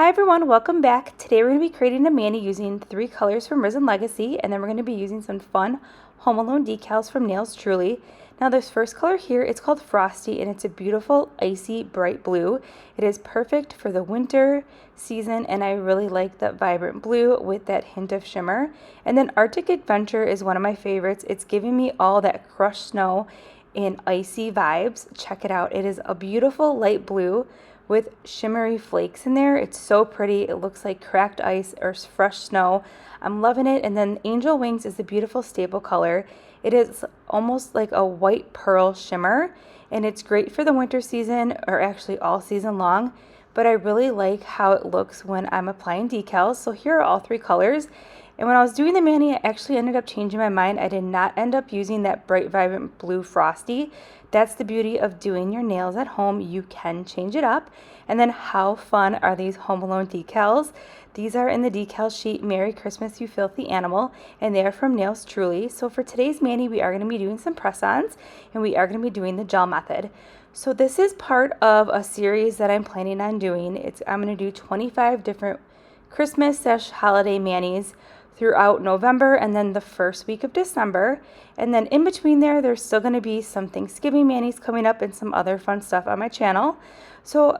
Hi everyone, welcome back. Today we're going to be creating a mani using 3 colors from Risen Legacy, and then we're going to be using some fun Home Alone decals from Nails Truly. Now this first color here, it's called Frosty, and it's a beautiful icy bright blue. It is perfect for the winter season, and I really like that vibrant blue with that hint of shimmer. And then Arctic Adventure is one of my favorites. It's giving me all that crushed snow and icy vibes. Check it out. It is a beautiful light blue with shimmery flakes in there. It's so pretty. It looks like cracked ice or fresh snow. I'm loving it. And then Angel Wings is a beautiful staple color. It is almost like a white pearl shimmer, and it's great for the winter season, or actually all season long, but I really like how it looks when I'm applying decals. So here are all 3 colors. And when I was doing the mani, I actually ended up changing my mind. I did not end up using that bright vibrant blue Frosty. That's the beauty of doing your nails at home. You can change it up. And then how fun are these Home Alone decals? These are in the decal sheet Merry Christmas You Filthy Animal, and they are from Nails Truly. So for today's mani, we are going to be doing some press-ons, and we are going to be doing the gel method. So this is part of a series that I'm planning on doing. I'm going to do 25 different Christmas/holiday manis throughout November and then the first week of December. And then in between there's still going to be some Thanksgiving manis coming up and some other fun stuff on my channel. So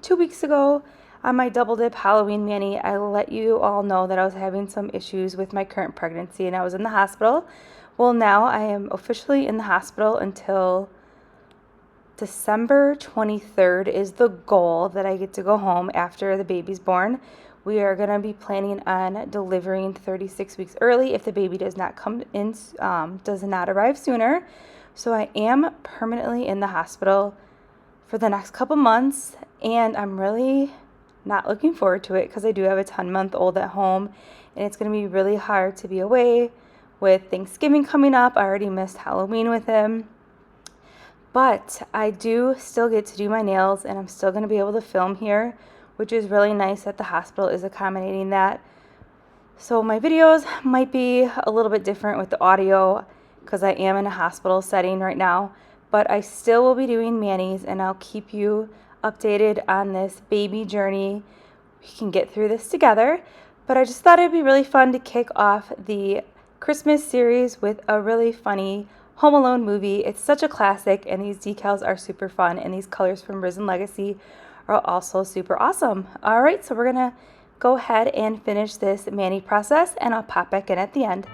2 weeks ago on my double dip Halloween mani, I let you all know that I was having some issues with my current pregnancy and I was in the hospital. Well, now I am officially in the hospital until December 23rd is the goal that I get to go home after the baby's born. We are going to be planning on delivering 36 weeks early if the baby does not come in, does not arrive sooner. So I am permanently in the hospital for the next couple months, and I'm really not looking forward to it because I do have a 10-month-old at home, and it's going to be really hard to be away with Thanksgiving coming up. I already missed Halloween with him. But I do still get to do my nails, and I'm still going to be able to film here, which is really nice that the hospital is accommodating that. So my videos might be a little bit different with the audio because I am in a hospital setting right now, but I still will be doing manis, and I'll keep you updated on this baby journey. We can get through this together, but I just thought it'd be really fun to kick off the Christmas series with a really funny Home Alone movie. It's such a classic, and these decals are super fun, and these colors from Risen Legacy are also super awesome. All right, so we're gonna go ahead and finish this mani process, and I'll pop back in at the end.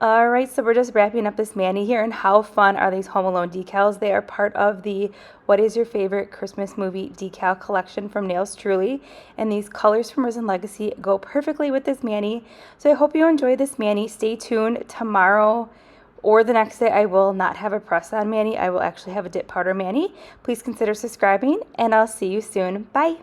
Alright, so we're just wrapping up this mani here, and how fun are these Home Alone decals? They are part of the What is Your Favorite Christmas Movie decal collection from Nails Truly, and these colors from Risen Legacy go perfectly with this mani. So I hope you enjoy this mani. Stay tuned. Tomorrow or the next day I will not have a press-on mani. I will actually have a dip powder mani. Please consider subscribing, and I'll see you soon. Bye!